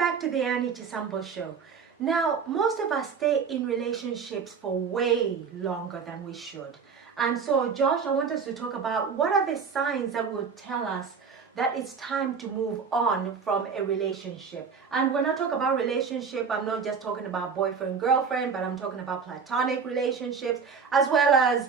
back to the Chisambo Show. Now, most of us stay in relationships for way longer than we should. And so, Josh, I want us to talk about what are the signs that will tell us that it's time to move on from a relationship. And when I talk about relationship, I'm not just talking about boyfriend, girlfriend, but I'm talking about platonic relationships, as well as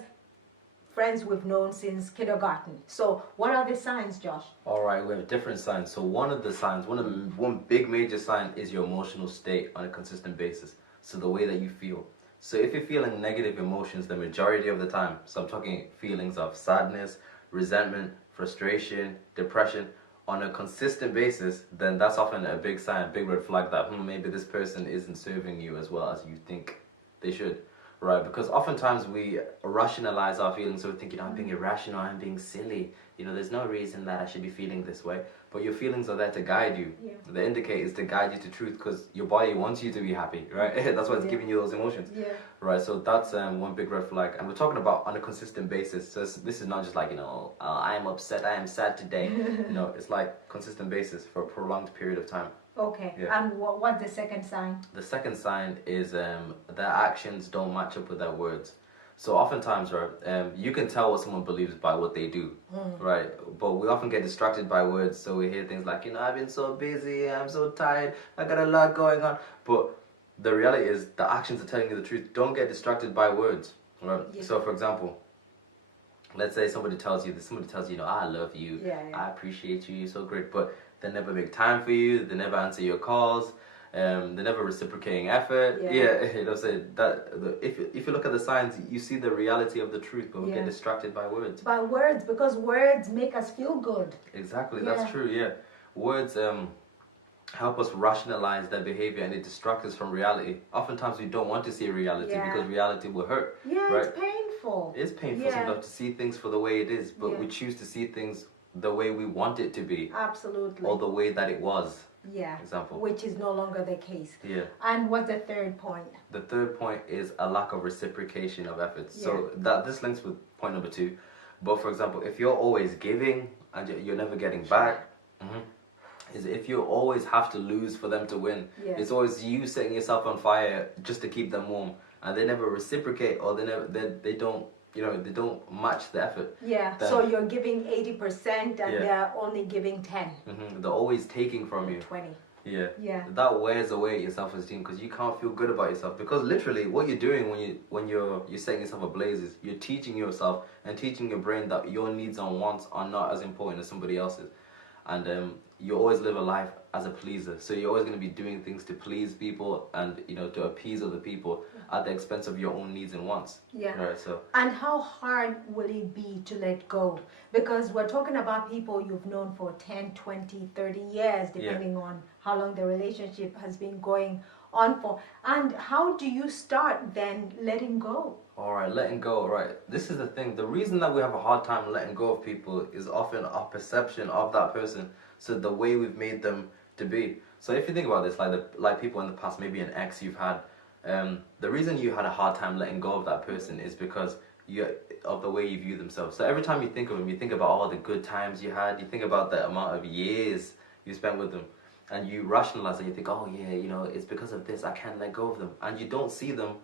friends we've known since kindergarten. So what are the signs, Josh? All right, we have different signs. So one of the signs, one big major sign is your emotional state on a consistent basis. So the way that you feel. So if you're feeling negative emotions the majority of the time, so I'm talking feelings of sadness, resentment, frustration, depression, on a consistent basis, then that's often a big sign, big red flag that maybe this person isn't serving you as well as you think they should. Right, because oftentimes we rationalize our feelings, so we're thinking, I'm being irrational, I'm being silly. There's no reason that I should be feeling this way. But your feelings are there to guide you. Yeah. The indicators to guide you to truth, because your body wants you to be happy, right? That's why it's giving you those emotions. Yeah. Right, so that's one big red flag. And we're talking about on a consistent basis. So this is not just like, I am upset, I am sad today. It's like consistent basis for a prolonged period of time. Okay, yeah. And what's the second sign? The second sign is their actions don't match up with their words. So oftentimes, right, you can tell what someone believes by what they do, right? But we often get distracted by words, so we hear things like, I've been so busy, I'm so tired, I got a lot going on. But the reality is the actions are telling you the truth. Don't get distracted by words, right? Yeah. So for example, let's say somebody tells you, I love you, I appreciate you, you're so great, but they never make time for you, they never answer your calls, they're never reciprocating effort. If you look at the signs, you see the reality of the truth, but we get distracted by words. By words, because words make us feel good. Exactly, that's true, yeah. Words help us rationalize their behavior, and it distracts us from reality. Oftentimes we don't want to see reality because reality will hurt. Yeah, right? It's painful. It's painful sometimes to see things for the way it is, but we choose to see things the way we want it to be. Absolutely. Or the way that it was. Yeah. Example. Which is no longer the case. Yeah. And what's the third point? The third point is a lack of reciprocation of efforts. Yeah. So this links with point number 2. But for example, if you're always giving and you're never getting back, is if you always have to lose for them to win. Yeah. It's always you setting yourself on fire just to keep them warm, and they never reciprocate, or they don't match the effort. Yeah, so you're giving 80% and they're only giving 10. They're always taking from you. 20. Yeah. Yeah. That wears away your self-esteem, because you can't feel good about yourself. Because literally what you're doing when you're setting yourself ablaze is you're teaching yourself and teaching your brain that your needs and wants are not as important as somebody else's. And you always live a life as a pleaser, so you're always going to be doing things to please people and to appease other people at the expense of your own needs and wants. Yeah. Right. So. And how hard will it be to let go? Because we're talking about people you've known for 10, 20, 30 years, depending on how long the relationship has been going on for. And how do you start then letting go? All right, letting go, right. This is the thing. The reason that we have a hard time letting go of people is often our perception of that person. So the way we've made them to be. So if you think about this, like people in the past, maybe an ex you've had, the reason you had a hard time letting go of that person is because of the way you view themselves. So every time you think of them, you think about all the good times you had, you think about the amount of years you spent with them, and you rationalize and you think, oh yeah, it's because of this, I can't let go of them. And you don't see them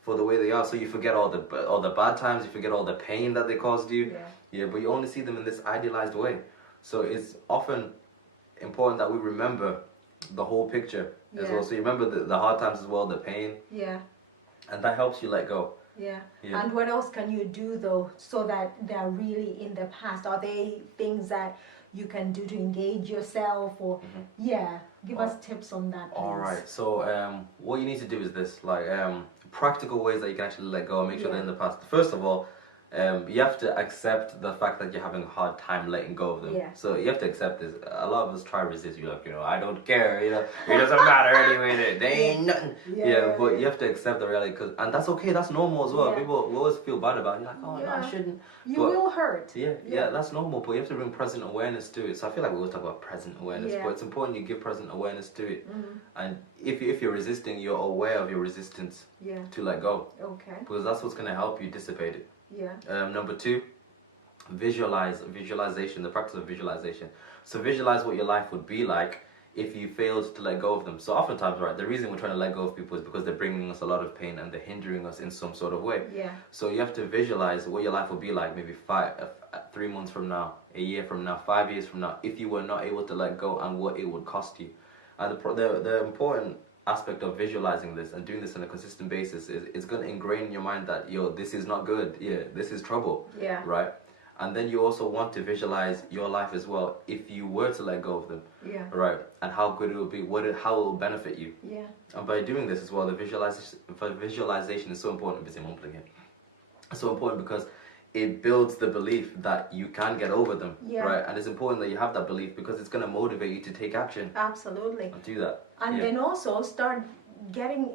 for the way they are, so you forget all the bad times, you forget all the pain that they caused you. Yeah, but you only see them in this idealized way. So it's often important that we remember the whole picture as well. So you remember the hard times as well, the pain. Yeah. And that helps you let go. Yeah. And what else can you do though, so that they're really in the past? Are they things that you can do to engage yourself, or give us tips on that, please. All right. So what you need to do is this, practical ways that you can actually let go and make sure they're in the past. First of all, you have to accept the fact that you're having a hard time letting go of them. Yeah. So you have to accept this. A lot of us try to resist. You're like, I don't care. It doesn't matter anyway. They ain't nothing. But you have to accept the reality, and that's okay. That's normal as well. People will always feel bad about it. You're like, oh no, I shouldn't. You will hurt. Yeah, that's normal. But you have to bring present awareness to it. So I feel like we always talk about present awareness, but it's important you give present awareness to it. And if you're resisting, you're aware of your resistance to let go. Okay. Because that's what's going to help you dissipate it. Yeah. Number 2, visualization, the practice of visualization. So visualize what your life would be like if you failed to let go of them. So oftentimes, right, the reason we're trying to let go of people is because they're bringing us a lot of pain and they're hindering us in some sort of way. Yeah. So you have to visualize what your life will be like maybe 3 months from now, a year from now, 5 years from now, if you were not able to let go, and what it would cost you. And the important aspect of visualizing this and doing this on a consistent basis is it's going to ingrain in your mind that, yo, this is not good. Yeah, this is trouble. Yeah. Right? And then you also want to visualize your life as well if you were to let go of them. Yeah. Right? And how good it will be, how it will benefit you. Yeah. And by doing this as well, the visualization is so important. It's so important because it builds the belief that you can get over them. Yeah. Right? And it's important that you have that belief because it's going to motivate you to take action. Absolutely. And do that. And then also start getting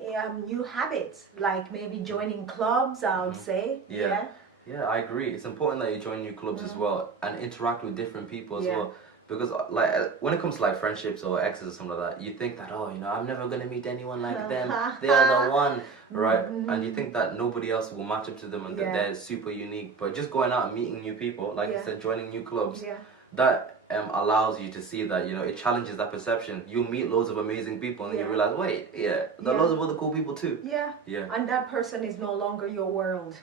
new habits, like maybe joining clubs, I would say. Yeah. Yeah, I agree. It's important that you join new clubs as well and interact with different people as well. Because like when it comes to like friendships or exes or something like that, you think that, oh, I'm never going to meet anyone like them. They are the one, right? And you think that nobody else will match up to them and that they're super unique. But just going out and meeting new people, like I said, joining new clubs, that allows you to see that, it challenges that perception. You'll meet loads of amazing people and then you realize, wait, there are loads of other cool people too. Yeah. And that person is no longer your world.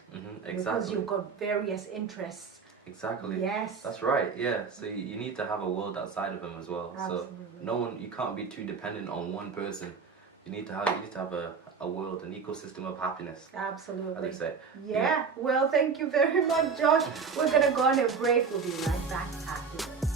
Exactly. Because you've got various interests. Exactly. Yes. That's right. Yeah. So you need to have a world outside of them as well. Absolutely. So you can't be too dependent on one person. You need to have a world, an ecosystem of happiness. Absolutely. As you say. Yeah. Well, thank you very much, Josh. We're gonna go on a break. We'll be right back after this.